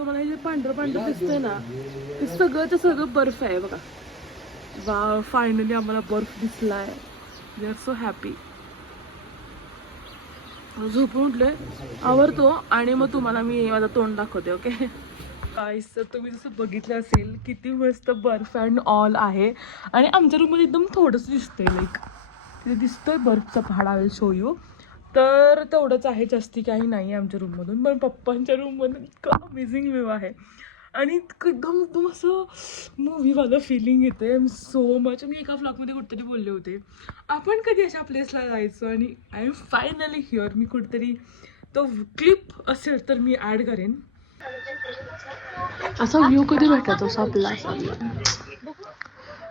तुम्हाला हे जे पांढरं पांढरं दिसतंय ना ते सगळं बर्फ आहे बघा. वा फायनली आम्हाला बर्फ दिसलाय. We are so happy. झोपून उठलोय, आवरतो आणि मग तुम्हाला मी माझं तोंड दाखवते. ओके गाईस, तर तुम्ही जसं बघितलं असेल किती मस्त बर्फ अँड ऑल आहे. आणि आमच्या रूममध्ये एकदम थोडंसं दिसतंय, लाईक तिथे दिसतोय बर्फचा पहाड. I will show you. तर तेवढंच आहे, जास्ती काही नाही आमच्या रूममधून. पण पप्पांच्या रूममधून इतकं अमेझिंग व्ह्यू आहे आणि एकदम एकदम असं मूवीवालं फिलिंग येते. So much. मी एका व्लॉगमध्ये कुठेतरी बोलले होते आपण कधी अशा प्लेसला जायचो आणि आय एम फायनली हिअर. मी कुठेतरी तो क्लिप असेल तर मी ॲड करेन. असा व्ह्यू कधी भेटतो आपला.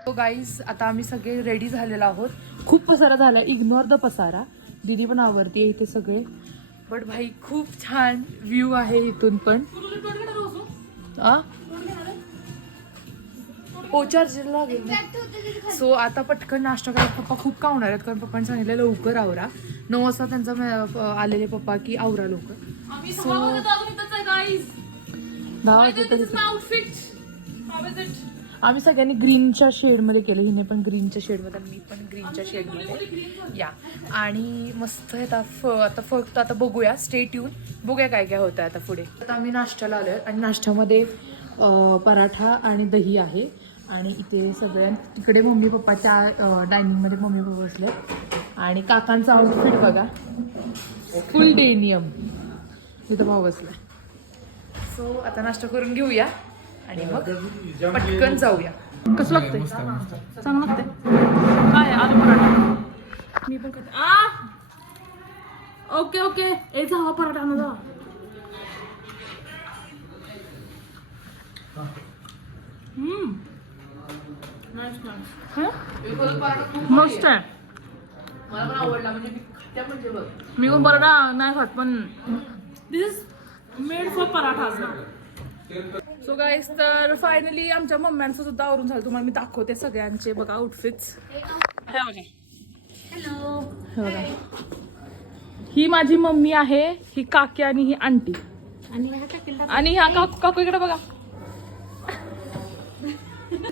तो गाईज, आता आम्ही सगळे रेडी झालेलो आहोत. खूप पसारा झाला, इग्नोर द पसारा. दीदी पण आवडते इथे सगळे. बट भाई खूप छान व्ह्यू आहे इथून पण. चार्जर लागेल. सो आता पटकन नाश्ता करायला पप्पा खूप का होणार आहेत, कारण पप्पांनी सांगितलं लवकर आवरा. 9 वाजता त्यांचा आलेले पप्पा की आवरा लवकर. आम्ही सगळ्यांनी ग्रीनच्या शेडमध्ये केलं. हिने पण ग्रीनच्या शेडमध्ये, मी पण ग्रीनच्या शेडमध्ये. या आणि मस्त आता फक्त आता बघूया. Stay tune. बघूया काय काय होतं आता पुढे. आता आम्ही नाश्त्याला आलोय आणि नाश्त्यामध्ये पराठा आणि दही आहे. आणि इथे सगळ्या तिकडे मम्मी पप्पा त्या डायनिंगमध्ये मम्मी पप्पा बसले. आणि काकांचा आउटफिट बघा, फुल डेनियम. तिथं भाऊ बसला. सो आता नाश्ता करून घेऊया आणि मग पटकन जाऊया. कसं लागतंय? चांगलं लागतंय. काय आलू पराठा मी पण करते. Okay okay. ए जावा पराठा ना जा. मस्त आहे. मला पण आवडला. म्हणजे मी पण पराठा नाही खात, पण this is made for paratha. So guys, तर फायनली आमच्या मम्म्यांचं सुद्धा आवरून झालं. तुम्हाला मी दाखवते सगळ्यांचे बघा आउटफिट्स. हे बघा. हॅलो. हे बघा, ही माझी मम्मी आहे, ही काकी आणि ही आंटी. आणि ह्या काकू इकडे बघा.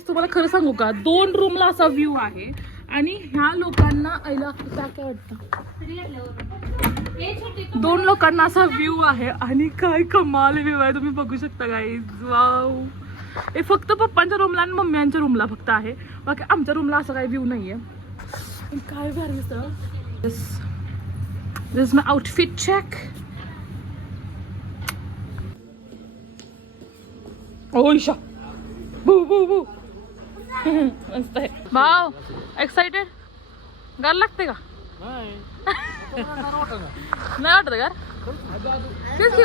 तुम्हाला खरं सांगू का, 2 रूमला असा व्ह्यू आहे आणि ह्या लोकांना काय वाटतं, 2 लोकांना असा व्ह्यू आहे आणि काय कमाल व्ह्यू आहे. तुम्ही बघू शकता गाईज. वाव. हे फक्त पप्पांच्या रूमला आणि मम्मीच्या रूमला फक्त आहे, बाकी आमच्या रूमला असं काही व्ह्यू नाहीये. काय भारी दिसतं. दिस माय आउटफिट चेक. ओयशा बू बू बू. मस्त आहे. वाव. एक्साइटेड. गार लागते का? नाही वाटत गार.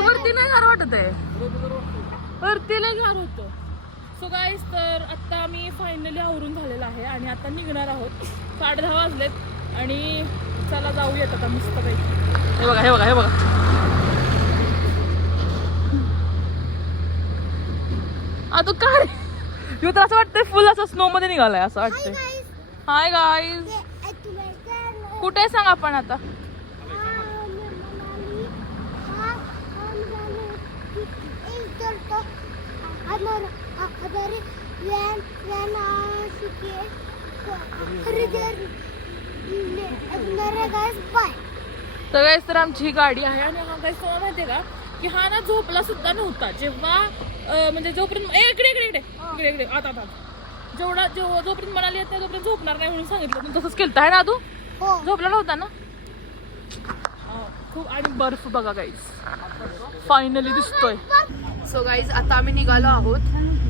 वरती नाही गार वाटत आहे, वरती नाही गार होतं. सो गाईस, तर आता मी फायनली आवरून झालेला आहे आणि आता निघणार आहोत. 10:30 वाजलेत आणि चला जाऊयात आता मस्त पैकी. हे बघा हे बघा हे बघा. आता काय तर असं वाटतंय फुल असं स्नो मध्ये निघालाय असं वाटतंय. Hi guys. कुठे सांग आपण आता. तर गाईज, तर आमची ही गाडी आहे आणि हा गाईज तुम्हाला माहितीये का की हा ना झोपला सुद्धा नव्हता. जेव्हा म्हणजे जोपर्यंत इकडे इकडे इकडे इकडे इकडे आता जोपर्यंत म्हणाली येत नाही तोपर्यंत झोपणार नाही म्हणून सांगितलं. तसंच केलं आहे ना तू. झोपला नव्हता ना खूप. आणि बर्फ बघा गाईज, फायनली दिसतोय. सो गाईज, आता आम्ही निघालो आहोत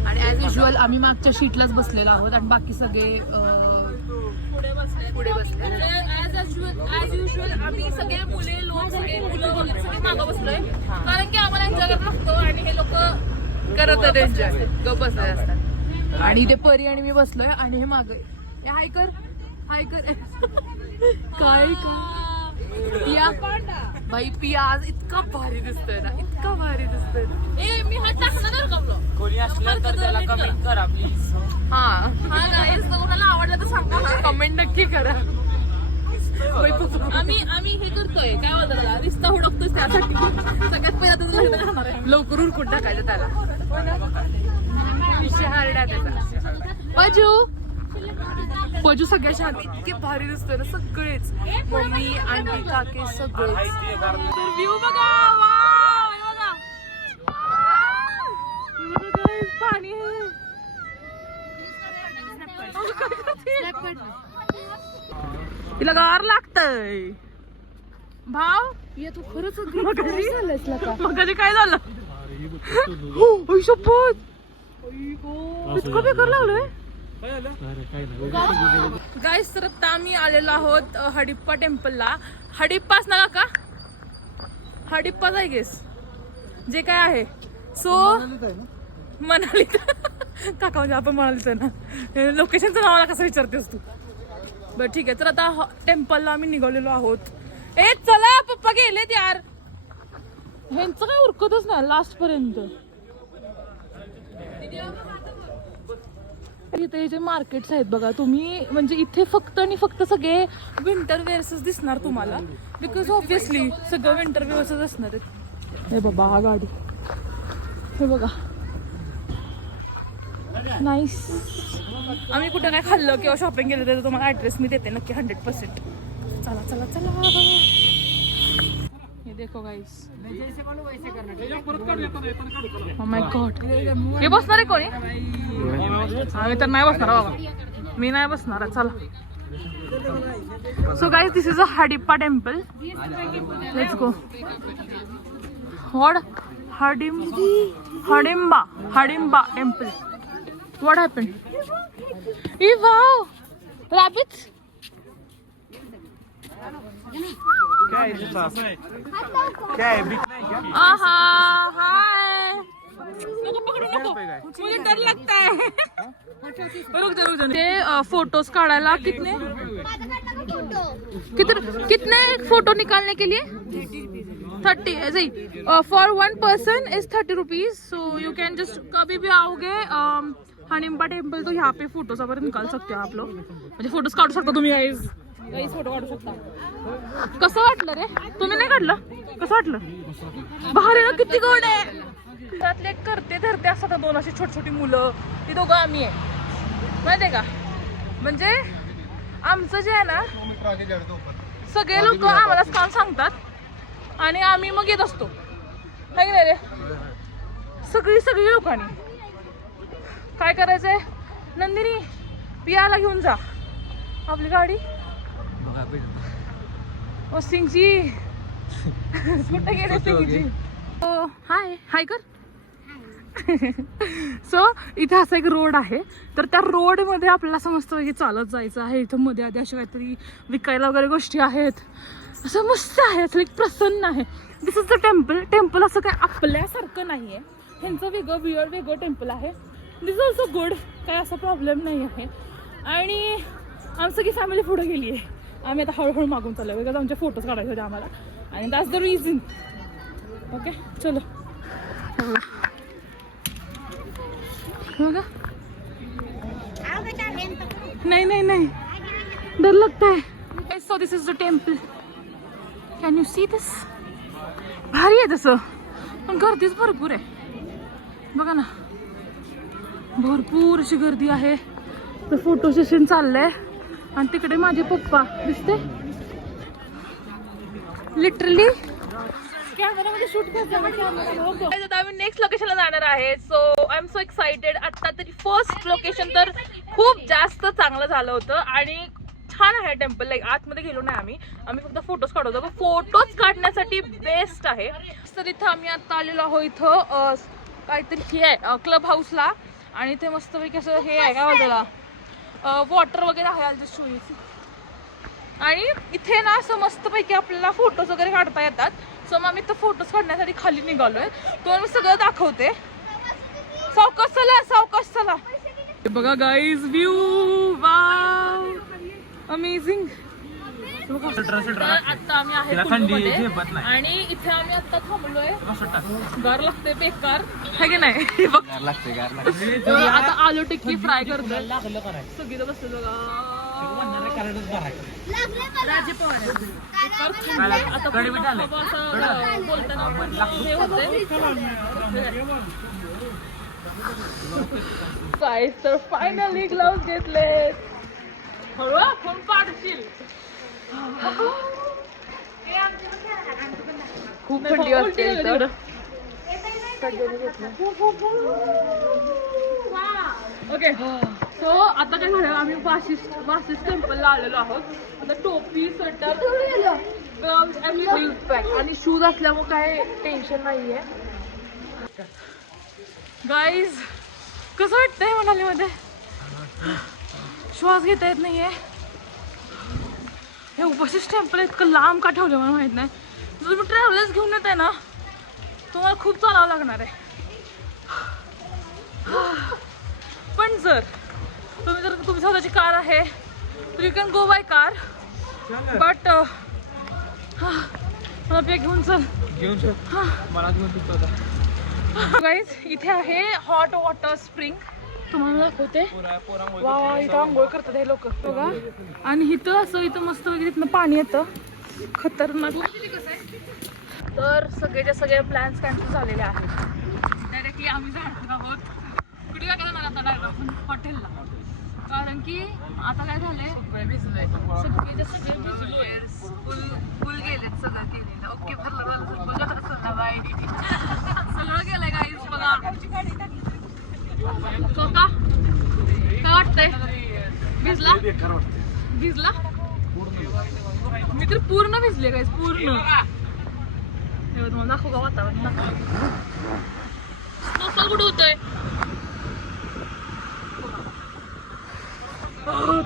आणि ॲज युजल आम्ही मागच्या शीटलाच बसलेलो आहोत आणि बाकी सगळे पुढे बसले. ॲज युजल आम्ही सगळे मुलं वगैरे सगळे मागं बसलोय, कारण की आम्हाला एन्जॉय करायला लागतो आणि हे लोक करत एन्जॉय गप बसले असतात. आणि इथे परी आणि मी बसलोय आणि हे माग हाय कर काय पिया. भाई पिया आज इतका भारी दिसतोय ना, इतका भारी दिसतोय. ए मी हात टाकणार का ब्लॉग, कोणी असलं तर त्याला कमेंट करा प्लीज. हा गाईस, कोणाला आवडलं तर सांगा, कमेंट नक्की करा. आम्ही हे करतोय काय म्हणतात त्याला, रिस्ता हुडकतोय त्यासाठी सगळ्यात पहिला तुझं लग्न राहणार आहे. लवकर उरकून टाकायचं त्याला. विषय हार्डा त्याचा. पजू सगळ्याच्या आधी इतके भारी दिसतोय ना सगळेच, मम्मी आंटी काके सगळेच. व्ह्यू बघा, वाव, हे बघा. पाणी तिला गार लागतय भाव. तू खरंच मग काय झालं शपथ इतकं बेकार लागलोय. गाईस तर आता आम्ही आलेलो आहोत हडिप्पा टेम्पलला. हडिप्पाच ना का, हडिप्पाच आहे गेस जे काय आहे. सो मनाली काका म्हणजे आपण म्हणालीच ना, लोकेशनचं नावाला कसं विचारतेस तू. बरं ठीक आहे, तर आता टेम्पलला आम्ही निघालेलो आहोत. ए चला पप्पा गेलेत यार, ह्यांचं काय उरकतच नाही लास्ट पर्यंत. इथे जे मार्केट्स आहेत बघा तुम्ही, म्हणजे इथे फक्त आणि फक्त सगळे विंटर वेअर्सच दिसणार तुम्हाला, बिकॉज ऑब्विसली सगळं विंटर वेअर्सच असणार आहेत. हे बाबा हा गाडी, हे बघा नाईस. आम्ही कुठं काय खाल्लं किंवा शॉपिंग केलं तर तुम्हाला ऍड्रेस मी देते नक्की 100%. चला चला चला. हे देखो गाईस, ओ माय गॉड. हे बसणार आहे कोणी? आम्ही तर नाही बसणार बाबा, मी नाही बसणार. चला. So guys this is a Hadippa temple. Let's go. What? Hadimba temple. What happened? Hey, wow! Rabbits? क्या है इसके पास? क्या है बिक नहीं क्या? आहा, हाय. नको पकडू नको, मुझे डर लगता है. रुक जा. ते फोटोज काढायला कितने फोटो निकालने के लिए 30 ऐसे ही. For 1 person is 30 rupees. So you can just कभी भी आओगे हडिम्बा टेम्पल तो यहाँ पे फोटोज वगैरह निकाल सकते हो आप लोग, म्हणजे फोटोज काढू शकता तुम्ही. गाईज फोटो काढू शकता. कसं वाटलं रे? तुम्ही नाही काढलं? कसं वाटलं? भारी ना, किती गोड आहे. त्यातले करते धरते असतात 2 अशी छोटी छोटी मुलं, ती दोघं आम्ही आहे माहिती आहे का. म्हणजे आमचं जे आहे ना, सगळे लोक आम्हालाच काम सांगतात आणि आम्ही मग येत असतो, है की नाही रे. सगळी लोकांनी काय करायचंय, नंदिनी पियाला घेऊन जा आपली गाडी. ओ सिंगजी कुठे गेले सिंगजी? हाय कर. सो इथे असा एक रोड आहे, तर त्या रोडमध्ये आपल्याला समजतं की चालत जायचं आहे. इथं मध्ये आधी अशा काहीतरी विकायला वगैरे गोष्टी आहेत, असं मस्त आहे, असं एक प्रसन्न आहे. दिस इज द टेम्पल असं काय आपल्यासारखं नाहीये, ह्यांचं वेगळं टेम्पल आहे. दिस इज ऑल्सो गुड, काय असा प्रॉब्लेम नाही आहे. आणि आमची सगळी फॅमिली पुढे गेली आहे, आम्ही आता हळूहळू मागून चाललो बिकॉज आमचे फोटोज काढायचे होते आम्हाला, आणि दॅट्स द रिझन. ओके चलो. नहीं डर लगता है. So this is the temple. Can you see this? भारी आहे तसं, पण गर्दीच भरपूर आहे बघा ना, भरपूर अशी गर्दी आहे. तर फोटो सेशन चाललंय आणि तिकडे माझे पप्पा दिसते लिटरली कॅमेरामध्ये शूट करतात. आम्ही नेक्स्ट लोकेशनला जाणार आहे. So I am so excited. आता तरी फर्स्ट लोकेशन तर खूप जास्त चांगलं झालं होतं आणि छान आहे टेम्पल. लाईक आतमध्ये गेलो नाही आम्ही फक्त फोटोज काढतो. फोटोज काढण्यासाठी बेस्ट आहे. तर इथं आम्ही आता आलेलो आहोत. इथं काहीतरी हे आहे क्लब हाऊसला, आणि इथे मस्तपैकी असं हे आहे काय बोलतो वॉटर वगैरे आहे. आणि इथे ना असं मस्तपैकी आपल्याला फोटोज वगैरे काढता येतात. सो मग आम्ही इथं फोटोज काढण्यासाठी खाली निघालोय. तो मी सगळं दाखवते. सावकाश चला. बघा गाईज व्ह्यू, वाव अमेझिंग. आता आम्ही आहे आणि इथे आम्ही आता थांबलोय. गार लागते बेकार है की नाही. आता आलू टिक्की फ्राय करतोय, सगळी बसले बघा. राजे पवार आता बोलताना पण हे होते गाईस. तर फायनली ग्लाउज घेतले. हळू फोन पाडशील. खूप थंडी वाजते इथं. ओके सो आता काय झालं, आम्ही वाशिष्ठ टेम्पलला आलेलो आहोत. आता टोपी स्वेटर ग्लव्स आणि शूज असल्यामुळे काय टेन्शन नाहीये. गाईज कसं वाटतंय मनालीमध्ये? श्वास घेता येत नाहीये. हे वाशिष्ठ टेम्पल इतकं लांब का ठेवलं मला माहित नाही. जर तुम्ही ट्रॅव्हलर्स घेऊन येत आहे ना, तुम्हाला खूप चालावं लागणार आहे. पण जर तुमची स्वतःची कार आहे तर you can go by car. But मला पे घेऊन चल. गाईज इथे आहे हॉट वॉटर स्प्रिंग. तुम्हाला दाखवते. वा इथं आंघोळ करतात हे लोक बघा. आणि इथं असं इथं मस्त वगैरे इथनं पाणी येतं. खतरनाक. तर सगळेच्या सगळे प्लॅन्स कॅन्सल झालेले आहेत. डायरेक्टली आम्ही जाणार आहोत कुठे काय करणार आता डायरेक्ट हॉटेलला. कारण की आता काय झालंय, सगळे भिजलोय. फुल गेलेत सगळं केलेलं. ओके सगळं गेलंय गाईज बघा. स्वतः काय वाटतंय? भिजला मी तर पूर्ण भिजले गाईज पूर्ण. तुम्हाला दाखव का वातावरण. स्नोफॉल कुठं होतोय?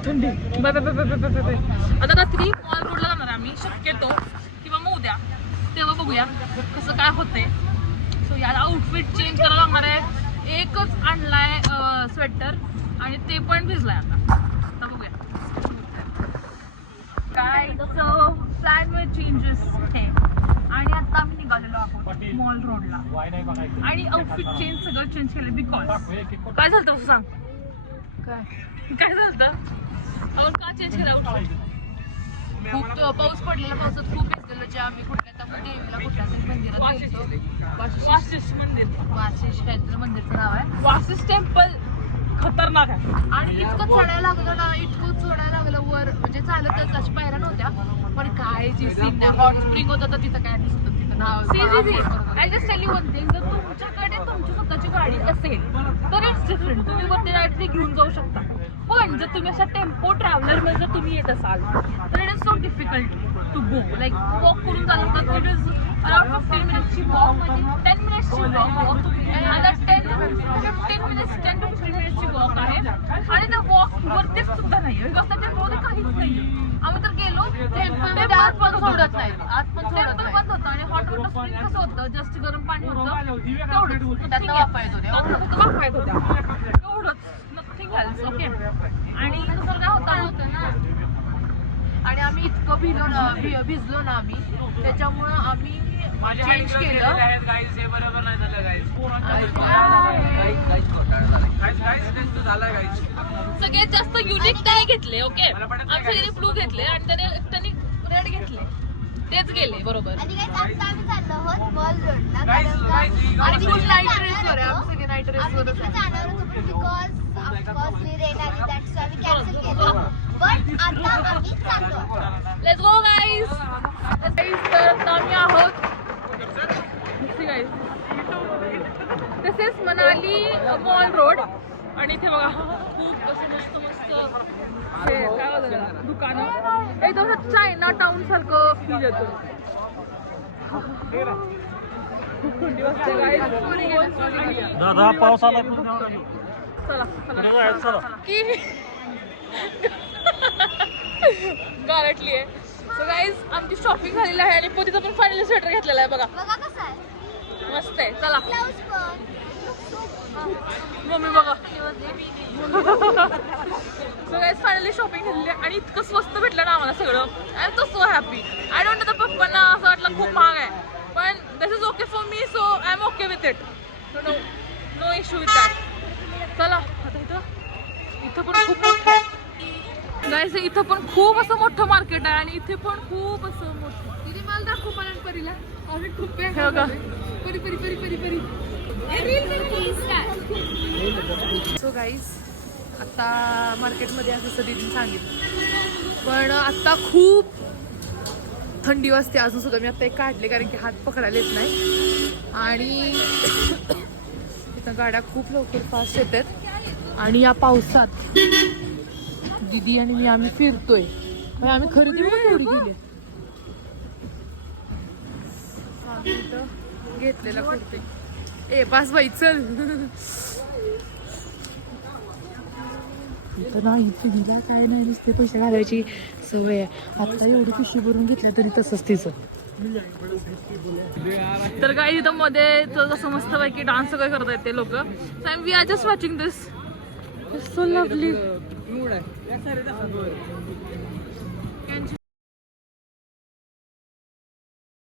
थंडी. Bye bye bye bye bye bye. आता रात्री मॉल रोडला जाणार आम्ही शक्यतो, किंवा मग उद्या, तेव्हा बघूया कसं काय होतंय. सो याला आउटफिट चेंज करायला लागणार आहे. एकच आणलाय स्वेटर आणि ते पण भिजलाय. आता बघूया काय प्लॅन मध्ये चेंजेस आहे. आणि आता आम्ही निघालेलो आहोत मॉल रोडला. आणि आउटफिट चेंज सगळं चेंज केलं. बिकॉज काय झालं असं सांग. काय झालं आपण का चेंज केलं आउटफिट? खूप पाऊस पडलेला. पावसात खूप भिजलेलं. जे आम्ही कुठल्या देवीला कुठल्या तरी मंदिरात गेलो. वाशिष्ठ मंदिर. वाशिष्ठ काहीतरी मंदिरचं नाव आहे. वाशिष्ठ टेम्पल खतरनाक आहे. आणि इतकं चढायला लागलं ना, इतकं चढायला लागलं वर. म्हणजे चालतच अशा पायऱ्या नव्हत्या. पण काय जी सीन नाही. हॉट स्प्रिंग होतं तर तिथं काय नसतं. तिथं नाव I just tell you one thing. जर तुमच्याकडे तुमची स्वतःची गाडी असेल तर इट्स डिफरंट. तुम्ही वरती डायरेक्टली घेऊन जाऊ शकता. पण जर तुम्ही अशा टेम्पो ट्रॅव्हलर मध्ये जर तुम्ही येत असाल तर it is so difficult to go. Like walk करून चालतात. इट इज अराउंड 15 मिनिट्सची वॉक, 10 मिनिट्सची वॉक, 10 to 15 मिनिट्सची वॉक आहे. आणि त्या वॉक वरतीच सुद्धा नाही बिकॉज त्या टेम्पोमध्ये काहीच नाही. आम्ही तर गेलो टेम्पल आत पण सोडत नाही. आत पण सोडत टेम्पल नाही. बंद होतं. आणि हॉट वॉटर स्प्रिंग कसं होतं, जस्ट गरम पाणी होतं तेवढंच. त्यातनं वाफा येत होत्या. वाफा येत होत्या एवढंच. Nothing else. ओके. आणि दुसरं काय होतं ना, आणि आम्ही इतकं भिजलो ना आम्ही, त्याच्यामुळं आम्ही चेंज केलं. सगळ्यात जास्त युनिक त्याने घेतले. ओके. आम्ही सगळे ब्लू घेतले आणि त्यांनी रेड घेतले. तेच गेले बरोबर. आणि फुल नाईट ड्रेसवर आहे. आम्ही सगळे नाईट ड्रेसवरच आहे. Let's go guys. तर आता आम्ही आहोत दिस इज मनाली मॉल रोड. आणि इथे बघा खूप असं मस्त मस्त हे काय बोलतात दुकानं. एकदम चायना टाउन सारखं फील येतो. खूप थंडी वाजते गाईज. दादा पाऊस आला. चला चला की गारटली आहे. सो गाईज आमची शॉपिंग झालेली आहे. आणि पोतीचा पण फायनली स्वेटर घेतलेला आहे. बघा मस्त आहे. चला मम्मी बघा. सो गाईज फायनली शॉपिंग झालेली आहे. आणि इतकं स्वस्त भेटलं ना आम्हाला सगळं. I am so happy. I don't know the पप्पांना असं वाटलं खूप महाग आहे. पण this is okay for me. So I am okay with it. No issue with that. चला आता इथं पण खूप मोठं आहे. गाईस इथं पण खूप असं मोठं मार्केट आहे आणि इथे पण खूप असं मोठं. तिने मला दाखव परीला आम्ही खूप हे बघा. परी परी परी परी परी. सो गाईज आता मार्केटमध्ये असं दीदीने सांगितलं, पण आता खूप थंडी वाजते अजून सुद्धा. मी आता एक काढले कारण की हात पकडायला येत नाही आणि इथं गाड्या खूप लवकर फास्ट येतात आणि या पावसात दीदी आणि मी आम्ही फिरतोय. आम्ही खरेदी पण एवढी केली. आम्ही इथं घेतलेला कुर्ते. ए पास बाई चल. इथं नाही तिला काय नाही, नुसते पैसे घालायची सवय आहे. आता एवढी पिशवी भरून घेतल्या तरी तसंच तिचं. तर काय इथं मध्ये जसं मस्त पैकी डान्स वगैरे करत आहेत ते लोक. We are just watching this. So lovely.